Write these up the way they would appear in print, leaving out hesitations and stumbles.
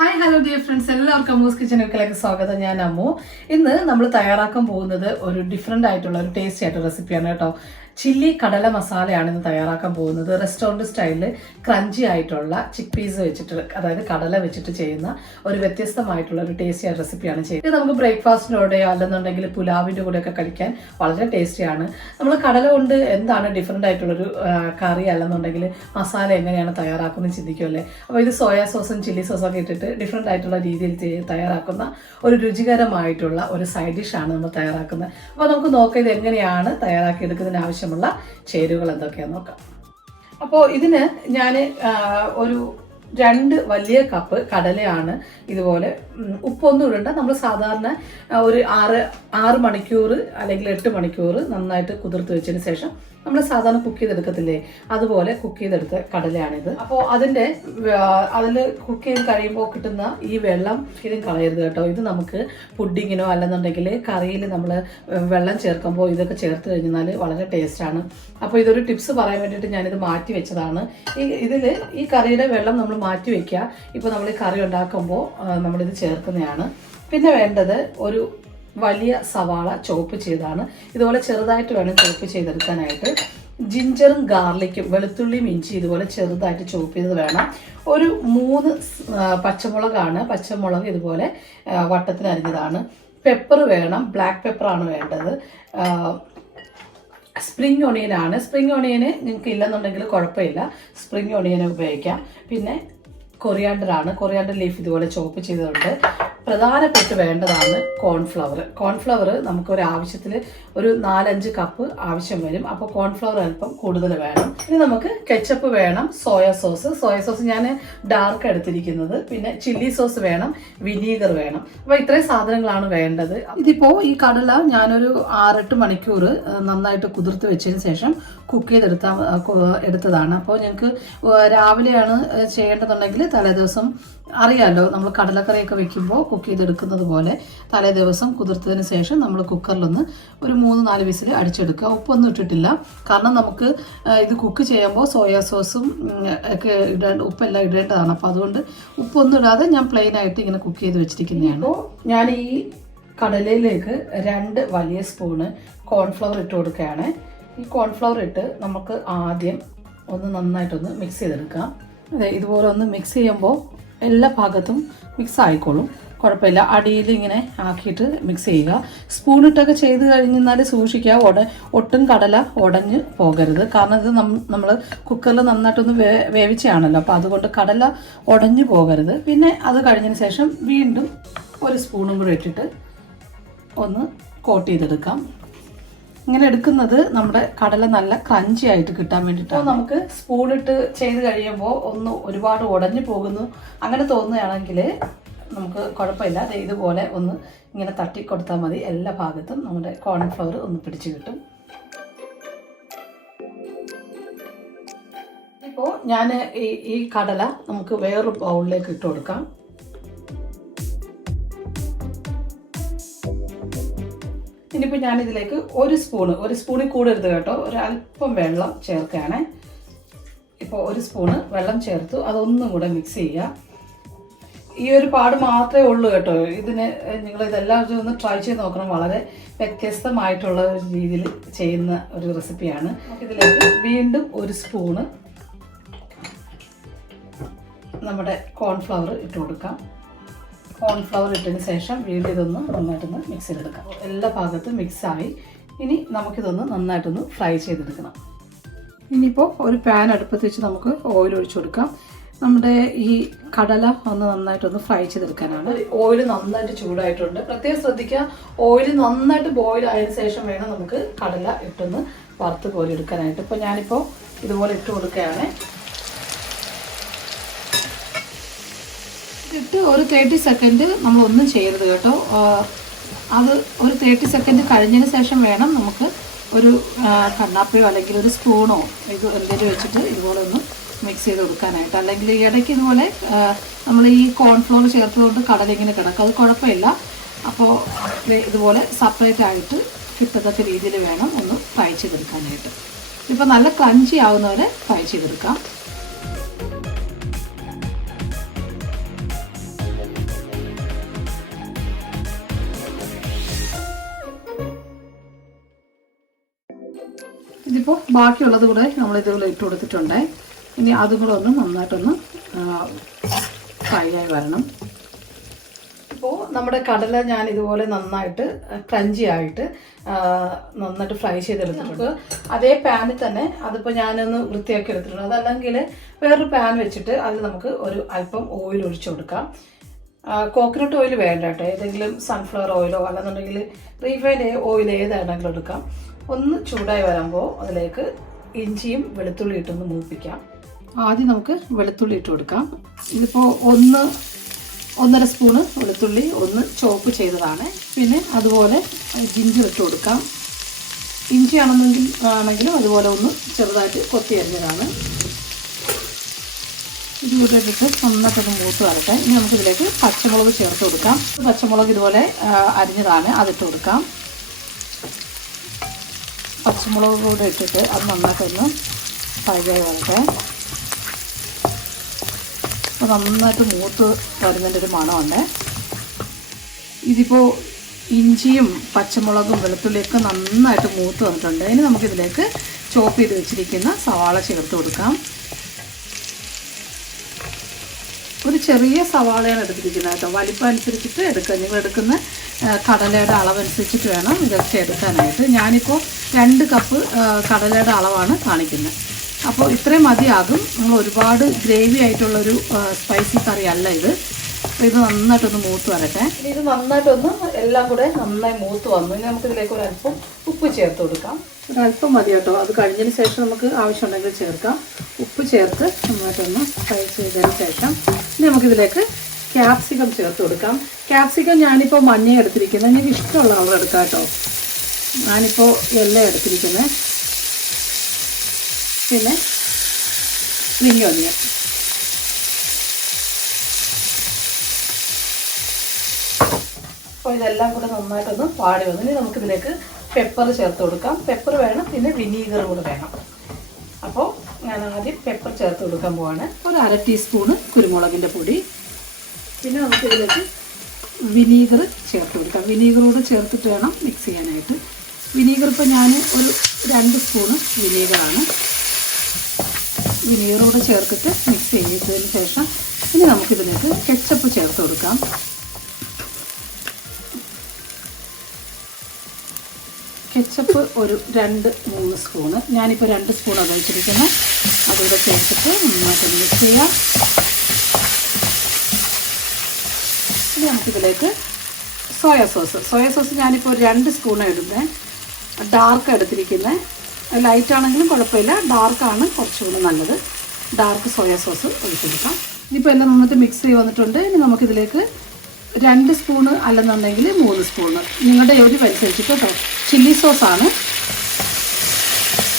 Hi, hello dear friends. എല്ലാവർക്കും അമ്മൂസ് കിച്ചണിലേക്ക് സ്വാഗതം. ഞാൻ അമ്മു. ഇന്ന് നമ്മൾ തയ്യാറാക്കാൻ പോകുന്നത് ഒരു ഡിഫറെന്റ് ആയിട്ടുള്ള ഒരു ടേസ്റ്റി ആയിട്ടുള്ള റെസിപ്പിയാണ് കേട്ടോ. ചില്ലി കടല മസാലയാണ് ഇന്ന് തയ്യാറാക്കാൻ പോകുന്നത്. റെസ്റ്റോറൻറ്റ് സ്റ്റൈലിൽ ക്രഞ്ചി ആയിട്ടുള്ള ചിക്ക് പീസ് വെച്ചിട്ട്, അതായത് കടല വെച്ചിട്ട് ചെയ്യുന്ന ഒരു വ്യത്യസ്തമായിട്ടുള്ള ഒരു ടേസ്റ്റി ആയ റെസിപ്പിയാണ് ചെയ്യുന്നത്. ഇത് നമുക്ക് ബ്രേക്ക്ഫാസ്റ്റിനോടെയോ അല്ലെന്നുണ്ടെങ്കിൽ പുലാവിൻ്റെ കൂടെയൊക്കെ കഴിക്കാൻ വളരെ ടേസ്റ്റിയാണ്. നമ്മൾ കടല കൊണ്ട് എന്താണ് ഡിഫറെൻ്റ് ആയിട്ടുള്ളൊരു കറി അല്ലെന്നുണ്ടെങ്കിൽ മസാല എങ്ങനെയാണ് തയ്യാറാക്കുന്നത് ചിന്തിക്കുമല്ലേ. അപ്പോൾ ഇത് സോയാ സോസും ചില്ലി സോസൊക്കെ ഇട്ടിട്ട് ഡിഫറെൻ്റ് ആയിട്ടുള്ള രീതിയിൽ തയ്യാറാക്കുന്ന ഒരു രുചികരമായിട്ടുള്ള ഒരു സൈഡ് ഡിഷാണ് നമ്മൾ തയ്യാറാക്കുന്നത്. അപ്പോൾ നമുക്ക് നോക്കാം ഇത് എങ്ങനെയാണ് തയ്യാറാക്കിയെടുക്കുന്നതിന് ആവശ്യമുള്ള ചേരുവകൾ എന്തൊക്കെയാണെന്ന് നോക്കാം. അപ്പോൾ ഇതിന് ഞാൻ ഒരു 2 വലിയ കപ്പ് കടലയാണ് ഇതുപോലെ ഉപ്പൊന്നും ഇടണ്ട. നമ്മൾ സാധാരണ ഒരു 6 മണിക്കൂർ അല്ലെങ്കിൽ 8 മണിക്കൂർ നന്നായിട്ട് കുതിർത്ത് വെച്ചതിന് ശേഷം നമ്മൾ സാധാരണ കുക്ക് ചെയ്തെടുക്കത്തില്ലേ, അതുപോലെ കുക്ക് ചെയ്തെടുത്ത കടലയാണിത്. അപ്പോൾ അതിൽ കുക്ക് ചെയ്ത് കഴിയുമ്പോൾ കിട്ടുന്ന ഈ വെള്ളം ഇതും കളയരുത് കേട്ടോ. ഇത് നമുക്ക് പുഡിങ്ങിനോ അല്ലെന്നുണ്ടെങ്കിൽ കറിയിൽ നമ്മൾ വെള്ളം ചേർക്കുമ്പോൾ ഇതൊക്കെ ചേർത്ത് കഴിഞ്ഞാൽ വളരെ ടേസ്റ്റാണ്. അപ്പോൾ ഇതൊരു ടിപ്സ് പറയാൻ വേണ്ടിയിട്ട് ഞാനിത് മാറ്റി വെച്ചതാണ്. ഈ കറിയുടെ വെള്ളം നമ്മൾ മാറ്റി വെക്കുക. ഇപ്പോൾ നമ്മൾ ഈ കറി ഉണ്ടാക്കുമ്പോൾ നമ്മളിത് ചേർക്കുന്നതാണ്. പിന്നെ വേണ്ടത് ഒരു വലിയ സവാള ചോപ്പ് ചെയ്താണ്. ഇതുപോലെ ചെറുതായിട്ട് വേണം ചോപ്പ് ചെയ്തെടുക്കാനായിട്ട്. ജിഞ്ചറും ഗാർലിക്കും വെളുത്തുള്ളിയും ഇഞ്ചി ഇതുപോലെ ചെറുതായിട്ട് ചോപ്പ് ചെയ്തത് വേണം. ഒരു 3 പച്ചമുളകാണ്. പച്ചമുളക് ഇതുപോലെ വട്ടത്തിന് അരിഞ്ഞതാണ്. പെപ്പർ വേണം, ബ്ലാക്ക് പെപ്പറാണ് വേണ്ടത്. സ്പ്രിംഗ് ഒണിയനാണ്. സ്പ്രിംഗ് ഒണിയന് നിങ്ങൾക്ക് ഇല്ലെന്നുണ്ടെങ്കിൽ കുഴപ്പമില്ല, സ്പ്രിംഗ് ഒണിയൻ ഉപയോഗിക്കാം. പിന്നെ കൊറിയാണ്ടറാണ്. കൊറിയാണ്ടർ ലീഫ് ഇതുപോലെ ചോപ്പ് ചെയ്തിട്ടുണ്ട്. പ്രധാനപ്പെട്ട് വേണ്ടതാണ് കോൺഫ്ലവർ നമുക്ക് ഒരു ആവശ്യത്തിൽ ഒരു 4-5 കപ്പ് ആവശ്യം വരും. അപ്പോൾ കോൺഫ്ലവർ അല്പം കൂടുതൽ വേണം. ഇനി നമുക്ക് കെച്ചപ്പ് വേണം, സോയാ സോസ് ഞാൻ ഡാർക്ക് എടുത്തിരിക്കുന്നത്. പിന്നെ ചില്ലി സോസ് വേണം, വിനീഗർ വേണം. അപ്പോൾ ഇത്രയും സാധനങ്ങളാണ് വേണ്ടത്. ഇതിപ്പോൾ ഈ കടല ഞാനൊരു 6-8 മണിക്കൂർ നന്നായിട്ട് കുതിർത്ത് വെച്ചതിന് ശേഷം കുക്ക് എടുത്തതാണ്. അപ്പോൾ ഞങ്ങൾക്ക് രാവിലെയാണ് ചെയ്യേണ്ടതുണ്ടെങ്കിൽ തലേദിവസം അറിയാമല്ലോ, നമ്മൾ കടലക്കറിയൊക്കെ വെക്കുമ്പോൾ കുക്ക് ചെയ്തെടുക്കുന്നത് പോലെ തലേ ദിവസം കുതിർത്തതിന് ശേഷം നമ്മൾ കുക്കറിലൊന്ന് ഒരു 3-4 വിസിൽ അടിച്ചെടുക്കുക. ഉപ്പൊന്നും ഇട്ടിട്ടില്ല, കാരണം നമുക്ക് ഇത് കുക്ക് ചെയ്യുമ്പോൾ സോയാ സോസും ഒക്കെ ഉപ്പെല്ലാം ഇടേണ്ടതാണ്. അപ്പോൾ അതുകൊണ്ട് ഉപ്പൊന്നും ഇടാതെ ഞാൻ പ്ലെയിൻ ആയിട്ട് ഇങ്ങനെ കുക്ക് ചെയ്ത് വെച്ചിരിക്കുന്നതാണ്. അപ്പോൾ ഞാൻ ഈ കടലയിലേക്ക് 2 വലിയ സ്പൂണ് കോൺഫ്ലവർ ഇട്ട് കൊടുക്കുകയാണ്. ഈ കോൺഫ്ലവർ ഇട്ട് നമുക്ക് ആദ്യം ഒന്ന് നന്നായിട്ടൊന്ന് മിക്സ് ചെയ്തെടുക്കാം. അതെ, ഇതുപോലെ ഒന്ന് മിക്സ് ചെയ്യുമ്പോൾ എല്ലാ ഭാഗത്തും മിക്സ് ആയിക്കോളും, കുഴപ്പമില്ല. അടിയിൽ ഇങ്ങനെ ആക്കിയിട്ട് മിക്സ് ചെയ്യുക. സ്പൂണിട്ടൊക്കെ ചെയ്ത് കഴിഞ്ഞാൽ സൂക്ഷിക്കുക, ഒട്ടും കടല ഉടഞ്ഞ് പോകരുത്. കാരണം ഇത് നമ്മൾ കുക്കറിൽ നന്നായിട്ടൊന്ന് വേവിച്ചാണല്ലോ, അപ്പോൾ അതുകൊണ്ട് കടല ഉടഞ്ഞു പോകരുത്. പിന്നെ അത് കഴിഞ്ഞതിന് ശേഷം വീണ്ടും ഒരു സ്പൂണും കൂടെ ഇട്ടിട്ട് ഒന്ന് കോട്ട് ചെയ്തെടുക്കാം. ഇങ്ങനെ എടുക്കുന്നത് നമ്മുടെ കടല നല്ല ക്രഞ്ചി ആയിട്ട് കിട്ടാൻ വേണ്ടിയിട്ടാണ്. നമുക്ക് സ്പൂണിട്ട് ചെയ്ത് കഴിയുമ്പോൾ ഒരുപാട് ഉടഞ്ഞു പോകുന്നു അങ്ങനെ തോന്നുകയാണെങ്കിൽ നമുക്ക് കുഴപ്പമില്ല. ഇതുപോലെ ഒന്ന് ഇങ്ങനെ തട്ടിക്കൊടുത്താൽ മതി. എല്ലാ ഭാഗത്തും നമ്മുടെ കോൺഫ്ലവർ ഒന്ന് പിടിച്ചു കിട്ടും. ഇപ്പോൾ ഞാൻ ഈ കടല നമുക്ക് വേറൊരു ബൗളിലേക്ക് ഇട്ട് കൊടുക്കാം. ഇനിയിപ്പോൾ ഞാനിതിലേക്ക് ഒരു സ്പൂണിൽ കൂടരുത് കേട്ടോ, ഒരല്പം വെള്ളം ചേർക്കുകയാണ്. ഇപ്പോൾ ഒരു സ്പൂണ് വെള്ളം ചേർത്തു. അതൊന്നും കൂടെ മിക്സ് ചെയ്യുക. ഈ ഒരു പാട് മാത്രമേ ഉള്ളൂ കേട്ടോ. നിങ്ങൾ ഇതെല്ലാം ഒന്ന് ട്രൈ ചെയ്ത് നോക്കണം. വളരെ വ്യത്യസ്തമായിട്ടുള്ള ഒരു രീതിയിൽ ചെയ്യുന്ന ഒരു റെസിപ്പിയാണ്. ഇതിലേക്ക് വീണ്ടും ഒരു സ്പൂണ് നമ്മുടെ കോൺഫ്ലവർ ഇട്ട് കൊടുക്കാം. കോൺഫ്ലവർ ഇട്ടതിന് ശേഷം വീണ്ടും ഇതൊന്ന് നന്നായിട്ടൊന്ന് മിക്സ് ചെയ്തെടുക്കാം. എല്ലാ ഭാഗത്തും മിക്സായി. ഇനി നമുക്കിതൊന്ന് നന്നായിട്ടൊന്ന് ഫ്രൈ ചെയ്തെടുക്കണം. ഇനിയിപ്പോൾ ഒരു പാൻ അടുപ്പത്ത് വെച്ച് നമുക്ക് ഓയിൽ ഒഴിച്ചു കൊടുക്കാം. നമ്മുടെ ഈ കടല ഒന്ന് നന്നായിട്ടൊന്ന് ഫ്രൈ ചെയ്തെടുക്കാനാണ്. ഓയിൽ നന്നായിട്ട് ചൂടായിട്ടുണ്ട്. പ്രത്യേകം ശ്രദ്ധിക്കുക, ഓയിൽ നന്നായിട്ട് ബോയിൽ ആയതിനു ശേഷം വേണം നമുക്ക് കടല ഇട്ടൊന്ന് വറുത്ത് കോരി എടുക്കാനായിട്ട്. ഇപ്പോൾ ഞാനിപ്പോൾ ഇതുപോലെ ഇട്ട് കൊടുക്കുകയാണ്. ഇട്ട് ഒരു 30 സെക്കൻഡ് നമ്മളൊന്നും ചെയ്യരുത് കേട്ടോ. അത് ഒരു 30 സെക്കൻഡ് കഴിഞ്ഞതിന് ശേഷം വേണം നമുക്ക് ഒരു കണ്ണാപ്പയോ അല്ലെങ്കിൽ ഒരു സ്പൂണോ എന്തെങ്കിലും വെച്ചിട്ട് ഇതുപോലെ ഒന്ന് മിക്സ് ചെയ്ത് കൊടുക്കാനായിട്ട്. അല്ലെങ്കിൽ ഇടയ്ക്ക് ഇതുപോലെ നമ്മൾ ഈ കോൺഫ്ലോർ ചേർത്തതുകൊണ്ട് കടല ഇങ്ങനെ കിടക്കും, അത് കുഴപ്പമില്ല. അപ്പോൾ ഇതുപോലെ സെപ്പറേറ്റ് ആയിട്ട് കിട്ടത്തക്ക രീതിയിൽ വേണം ഒന്ന് ഫ്രൈ ചെയ്തെടുക്കാനായിട്ട്. ഇപ്പോൾ നല്ല ക്രഞ്ചി ആവുന്നവരെ ഫ്രൈ ചെയ്തെടുക്കാം. ഇതിപ്പോൾ ബാക്കിയുള്ളത് കൂടെ നമ്മൾ ഇതുപോലെ ഇട്ട് കൊടുത്തിട്ടുണ്ട്. ഇനി അതും കൂടെ ഒന്ന് നന്നായിട്ടൊന്ന് ഫ്രൈ ആയി വരണം. ഇപ്പോൾ നമ്മുടെ കടല ഞാൻ ഇതുപോലെ നന്നായിട്ട് ക്രഞ്ചി ആയിട്ട് നന്നായിട്ട് ഫ്രൈ ചെയ്തെടുത്തിട്ടുണ്ട്. അതേ പാനിൽ തന്നെ അതിപ്പോൾ ഞാനൊന്ന് വൃത്തിയാക്കി എടുത്തിട്ടുണ്ട്. അതല്ലെങ്കിൽ വേറൊരു പാൻ വെച്ചിട്ട് അതിൽ നമുക്ക് ഒരു അല്പം ഓയിൽ ഒഴിച്ചു കൊടുക്കാം. കോക്കനട്ട് ഓയിൽ വേണ്ട കേട്ടോ, ഏതെങ്കിലും സൺഫ്ലവർ ഓയിലോ അല്ലെന്നുണ്ടെങ്കിൽ റീഫൈൻഡ് ഓയിൽ ഏതാണെങ്കിലും എടുക്കാം. ഒന്ന് ചൂടായി വരുമ്പോൾ അതിലേക്ക് ഇഞ്ചിയും വെളുത്തുള്ളി ഇട്ടൊന്ന് മൂപ്പിക്കാം. ആദ്യം നമുക്ക് വെളുത്തുള്ളി ഇട്ട് കൊടുക്കാം. ഇതിപ്പോൾ 1.5 സ്പൂണ് വെളുത്തുള്ളി ഒന്ന് ചോപ്പ് ചെയ്തതാണ്. പിന്നെ അതുപോലെ ജിഞ്ചർ ഇട്ട് കൊടുക്കാം. ഇഞ്ചി ആണെങ്കിലും അതുപോലെ ഒന്ന് ചെറുതായിട്ട് കൊത്തി അരിഞ്ഞതാണ്. ഇത് കൂടെ ഇട്ടിട്ട് നന്നായിട്ടൊന്ന് മൂത്ത് വരട്ടെ. ഇനി നമുക്കിതിലേക്ക് പച്ചമുളക് ചേർത്ത് കൊടുക്കാം. പച്ചമുളക് ഇതുപോലെ അരിഞ്ഞതാണ്, അതിട്ട് കൊടുക്കാം. പച്ചമുളക് കൂടെ ഇട്ടിട്ട് അത് നന്നായിട്ടൊന്ന് ഫ്രൈ ആയി വരട്ടെ. അപ്പോൾ നന്നായിട്ട് മൂത്ത് വരുന്നതിൻ്റെ ഒരു മണമുണ്ട്. ഇതിപ്പോൾ ഇഞ്ചിയും പച്ചമുളകും വെളുത്തുള്ളിയൊക്കെ നന്നായിട്ട് മൂത്ത് വന്നിട്ടുണ്ട്. ഇനി നമുക്കിതിലേക്ക് ചോപ്പ് ചെയ്ത് വെച്ചിരിക്കുന്ന സവാള ചേർത്ത് കൊടുക്കാം. ഒരു ചെറിയ സവാളയാണ് എടുത്തിരിക്കുന്നത് കേട്ടോ. വലിപ്പം അനുസരിച്ചിട്ട് എടുക്കുക. നിങ്ങൾ എടുക്കുന്ന കടലയുടെ അളവനുസരിച്ചിട്ട് വേണം ഇതൊക്കെ എടുക്കാനായിട്ട്. ഞാനിപ്പോൾ 2 കപ്പ് കടലയുടെ അളവാണ് കാണിക്കുന്നത്. അപ്പോൾ ഇത്രയും മതിയാകും. നമ്മൾ ഒരുപാട് ഗ്രേവി ആയിട്ടുള്ളൊരു സ്പൈസി കറി അല്ല ഇത്. അപ്പോൾ ഇത് നന്നായിട്ടൊന്ന് മൂത്ത് വരട്ടെ. ഇനി ഇത് നന്നായിട്ടൊന്ന് എല്ലാം കൂടെ നന്നായി മൂത്ത് വന്നു. ഇനി നമുക്കിതിലേക്ക് ഒരല്പം ഉപ്പ് ചേർത്ത് കൊടുക്കാം. ഒരല്പം മതി കേട്ടോ. അത് കഴിഞ്ഞതിന് ശേഷം നമുക്ക് ആവശ്യമുണ്ടെങ്കിൽ ചേർക്കാം. ഉപ്പ് ചേർത്ത് നന്നായിട്ടൊന്ന് ഫ്രൈ ചെയ്തതിന് ശേഷം ഇനി നമുക്കിതിലേക്ക് ക്യാപ്സിക്കം ചേർത്ത് കൊടുക്കാം. ക്യാപ്സിക്കം ഞാനിപ്പോൾ മഞ്ഞ എടുത്തിരിക്കുന്നത്. എനിക്ക് ഇഷ്ടമുള്ള കളർ എടുക്കാം കേട്ടോ. ഞാനിപ്പോൾ യെല്ലോ എടുത്തിരിക്കുന്നത്. പിന്നെ സ്പ്രിംഗ് ഓണിയൻ. അപ്പോൾ ഇതെല്ലാം കൂടെ നന്നായിട്ടൊന്ന് പാടി വന്നു. ഇനി നമുക്കിതിലേക്ക് പെപ്പർ ചേർത്ത് കൊടുക്കാം. പെപ്പർ വേണം, പിന്നെ വിനീഗർ കൂടെ വേണം. അപ്പോൾ ഞാൻ ആദ്യം പെപ്പർ ചേർത്ത് കൊടുക്കാൻ പോവാണ്. ഒരു 1/2 ടീസ്പൂണ് കുരുമുളകിൻ്റെ പൊടി. പിന്നെ നമുക്കിതിലേക്ക് വിനീഗർ ചേർത്ത് കൊടുക്കാം. വിനീഗർ കൂടെ ചേർത്തിട്ട് വേണം മിക്സ് ചെയ്യാനായിട്ട്. വിനീഗർ ഇപ്പോൾ ഞാൻ ഒരു 2 സ്പൂണ് വിനീഗറാണ്. വിനീഗർ കൂടെ ചേർത്തിട്ട് മിക്സ് ചെയ്തതിന് ശേഷം ഇനി നമുക്കിതിലേക്ക് കെച്ചപ്പ് ചേർത്ത് കൊടുക്കാം. കെച്ചപ്പ് ഒരു 2-3 സ്പൂണ്. ഞാനിപ്പോൾ 2 സ്പൂൺ ഉപയോഗിച്ചിരിക്കുന്നത്. അതുകൂടെ ചേർത്തിട്ട് നന്നായിട്ട് മിക്സ് ചെയ്യാം. ഇനി നമുക്കിതിലേക്ക് സോയാ സോസ് ഞാനിപ്പോൾ ഒരു 2 സ്പൂണാണ് ഇടുന്നത്. ഡാർക്ക് എടുത്തിരിക്കുന്നത്. ലൈറ്റ് ആണെങ്കിലും കുഴപ്പമില്ല, ഡാർക്കാണ് കുറച്ചുകൂടി നല്ലത്. ഡാർക്ക് സോയാ സോസ് ഒഴിച്ചെടുക്കാം. ഇതിപ്പോൾ എല്ലാം നന്നായിട്ട് മിക്സ് ചെയ്ത് വന്നിട്ടുണ്ട്. ഇനി നമുക്കിതിലേക്ക് 2 സ്പൂണ് അല്ലെന്നുണ്ടെങ്കിൽ 3 സ്പൂണ് നിങ്ങളുടെ എരിവനുസരിച്ചിട്ട് കേട്ടോ. ചില്ലി സോസാണ്.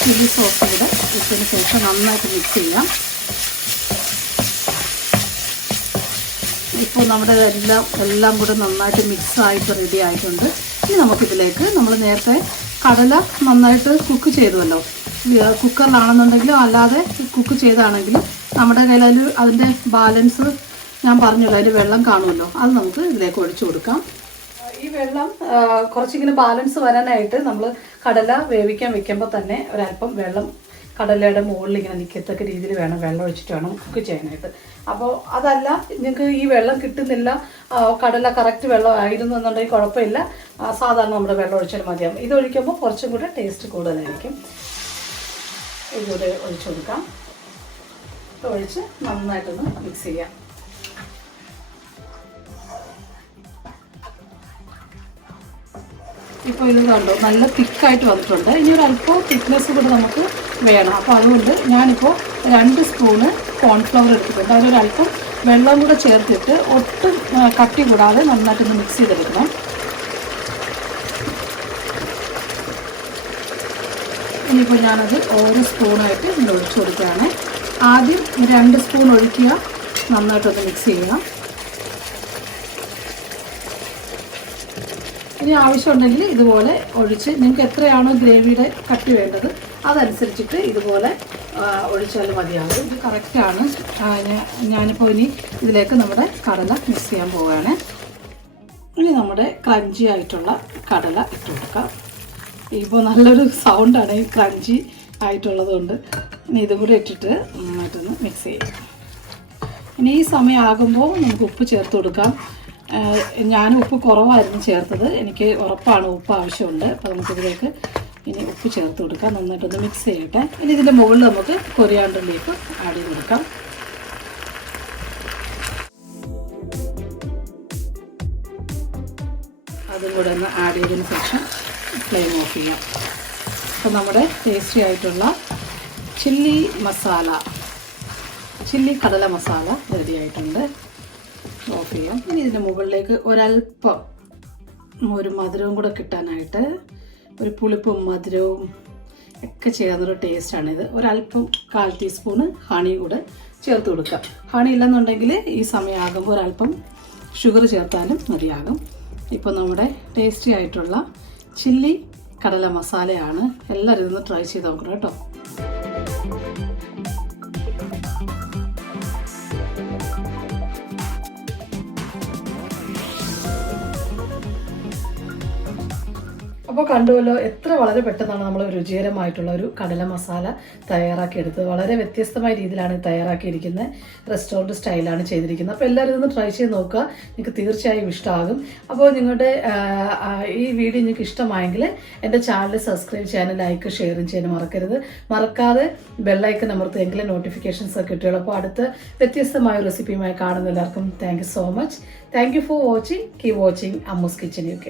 ചില്ലി സോസ് കൂടെ ഇട്ടതിന് ശേഷം നന്നായിട്ട് മിക്സ് ചെയ്യാം. ഇപ്പോൾ നമ്മുടെ എല്ലാം കൂടെ നന്നായിട്ട് മിക്സായിട്ട് റെഡി ആയിട്ടുണ്ട്. ഇനി നമുക്കിതിലേക്ക് നമ്മൾ നേരത്തെ കടല നന്നായിട്ട് കുക്ക് ചെയ്തുവല്ലോ. കുക്കറിലാണെന്നുണ്ടെങ്കിലും അല്ലാതെ കുക്ക് ചെയ്താണെങ്കിലും നമ്മുടെ കയ്യിൽ അതിൻ്റെ ബാലൻസ് ഞാൻ പറഞ്ഞല്ലോ, അതിൽ വെള്ളം കാണുമല്ലോ, അത് നമുക്ക് ഇതിലേക്ക് ഒഴിച്ചു കൊടുക്കാം. ഈ വെള്ളം കുറച്ചിങ്ങനെ ബാലൻസ് വരാനായിട്ട് നമ്മൾ കടല വേവിക്കാൻ വെക്കുമ്പോൾ തന്നെ ഒരല്പം വെള്ളം കടലയുടെ മുകളിൽ ഇങ്ങനെ നിൽക്കത്തക്ക രീതിയിൽ വേണം വെള്ളം ഒഴിച്ചിട്ട് വേണം കുക്ക് ചെയ്യാനായിട്ട്. അപ്പോൾ അതല്ല നിങ്ങൾക്ക് ഈ വെള്ളം കിട്ടുന്നില്ല, കടല കറക്റ്റ് വെള്ളം ആയിരുന്നു എന്നുണ്ടെങ്കിൽ കുഴപ്പമില്ല, സാധാരണ നമ്മുടെ വെള്ളം ഒഴിച്ചാൽ മതിയാകും. ഇത് ഒഴിക്കുമ്പോൾ കുറച്ചും കൂടെ ടേസ്റ്റ് കൂടുതലായിരിക്കും. ഇതുകൂടെ ഒഴിച്ചു കൊടുക്കാം. ഒഴിച്ച് നന്നായിട്ടൊന്ന് മിക്സ് ചെയ്യാം. ഇപ്പോൾ ഇത് കണ്ടോ, നല്ല തിക്കായിട്ട് വന്നിട്ടുണ്ട്. ഇനി ഒരു അല്പം തിക്നെസ് കൂടെ നമുക്ക് വേണം. അപ്പോൾ അതുകൊണ്ട് ഞാനിപ്പോൾ 2 സ്പൂണ് കോൺഫ്ലവർ എടുത്തിട്ടുണ്ട്. അതിലൊരല്പം വെള്ളം കൂടെ ചേർത്തിട്ട് ഒട്ടും കട്ടി കൂടാതെ നന്നായിട്ടൊന്ന് മിക്സ് ചെയ്തെടുക്കണം. ഇനിയിപ്പോൾ ഞാനത് ഓരോ സ്പൂണായിട്ട് ഇതിൽ ഒഴിച്ചു കൊടുക്കുകയാണ്. ആദ്യം 2 സ്പൂൺ ഒഴിക്കുക, നന്നായിട്ടൊന്ന് മിക്സ് ചെയ്യുക. ഇനി ആവശ്യമുണ്ടെങ്കിൽ ഇതുപോലെ ഒഴിച്ച് നിങ്ങൾക്ക് എത്രയാണോ ഗ്രേവിയുടെ കട്ടി വേണ്ടത് അതനുസരിച്ചിട്ട് ഇതുപോലെ ഒഴിച്ചാൽ മതിയാകും. ഇത് കറക്റ്റാണ്. ഞാനിപ്പോൾ ഇനി ഇതിലേക്ക് നമ്മുടെ കടല മിക്സ് ചെയ്യാൻ പോവുകയാണ്. ഇനി നമ്മുടെ ക്രഞ്ചി ആയിട്ടുള്ള കടല ഇട്ട് കൊടുക്കാം. ഇപ്പോൾ നല്ലൊരു സൗണ്ടാണ് ഈ ക്രഞ്ചി ആയിട്ടുള്ളത് കൊണ്ട്. ഇനി ഇതും കൂടി ഇട്ടിട്ട് നന്നായിട്ടൊന്ന് മിക്സ് ചെയ്യാം. ഇനി ഈ സമയമാകുമ്പോൾ നമുക്ക് ഉപ്പ് ചേർത്ത് കൊടുക്കാം. ഞാൻ ഉപ്പ് കുറവായിരുന്നു ചേർത്തത്, എനിക്ക് ഉറപ്പാണ് ഉപ്പ് ആവശ്യമുണ്ട്. അപ്പോൾ നമുക്കിതിലേക്ക് ഇനി ഉപ്പ് ചേർത്ത് കൊടുക്കാം. നന്നായിട്ടൊന്ന് മിക്സ് ചെയ്യട്ടെ. ഇനി ഇതിൻ്റെ മുകളിൽ നമുക്ക് കൊറിയാണ്ടർ ലീഫ് ആഡ് ചെയ്ത് കൊടുക്കാം. അതും കൂടെ ഒന്ന് ആഡ് ചെയ്തതിന് ശേഷം ഫ്ലെയിം ഓഫ് ചെയ്യാം. അപ്പോൾ നമ്മുടെ ടേസ്റ്റി ആയിട്ടുള്ള ചില്ലി കടല മസാല റെഡി ആയിട്ടുണ്ട്. ഓഫ് ചെയ്യാം. ഇനി ഇതിൻ്റെ മുകളിലേക്ക് ഒരല്പം ഒരു മധുരവും കൂടെ കിട്ടാനായിട്ട്, ഒരു പുളിപ്പും മധുരവും ഒക്കെ ചേർന്നൊരു ടേസ്റ്റാണിത്. ഒരല്പം 1/4 ടീസ്പൂണ് ഹണി കൂടെ ചേർത്ത് കൊടുക്കുക. ഹണി ഇല്ലെന്നുണ്ടെങ്കിൽ ഈ സമയമാകുമ്പോൾ ഒരല്പം ഷുഗർ ചേർത്താലും മതിയാകും. ഇപ്പോൾ നമ്മുടെ ടേസ്റ്റി ആയിട്ടുള്ള ചില്ലി കടല മസാലയാണ്. എല്ലാവരും ഇതൊന്ന് ട്രൈ ചെയ്ത് നോക്കണം കേട്ടോ. അപ്പോൾ കണ്ടുവല്ലോ, എത്ര വളരെ പെട്ടെന്നാണ് നമ്മൾ രുചികരമായിട്ടുള്ള ഒരു കടല മസാല തയ്യാറാക്കിയെടുത്തത്. വളരെ വ്യത്യസ്തമായ രീതിയിലാണ് തയ്യാറാക്കിയിരിക്കുന്നത്. റെസ്റ്റോറൻറ്റ് സ്റ്റൈലാണ് ചെയ്തിരിക്കുന്നത്. അപ്പോൾ എല്ലാവരും ഇതൊന്ന് ട്രൈ ചെയ്ത് നോക്കുക, നിങ്ങൾക്ക് തീർച്ചയായും ഇഷ്ടമാകും. അപ്പോൾ നിങ്ങളുടെ ഈ വീഡിയോ നിങ്ങൾക്ക് ഇഷ്ടമായെങ്കിൽ എൻ്റെ ചാനൽ സബ്സ്ക്രൈബ് ചെയ്യാനും ലൈക്ക് ഷെയറും ചെയ്യാനും മറക്കാതെ ബെല്ലൈക്കൺ അമർത്തിയെങ്കിലും നോട്ടിഫിക്കേഷൻസ് ഒക്കെ കിട്ടുകയുള്ളൂ. അപ്പോൾ അടുത്ത വ്യത്യസ്തമായ റെസിപ്പിയുമായി കാണുന്ന എല്ലാവർക്കും thank you so much. Thank you for watching. Keep watching Ammu's kitchen UK.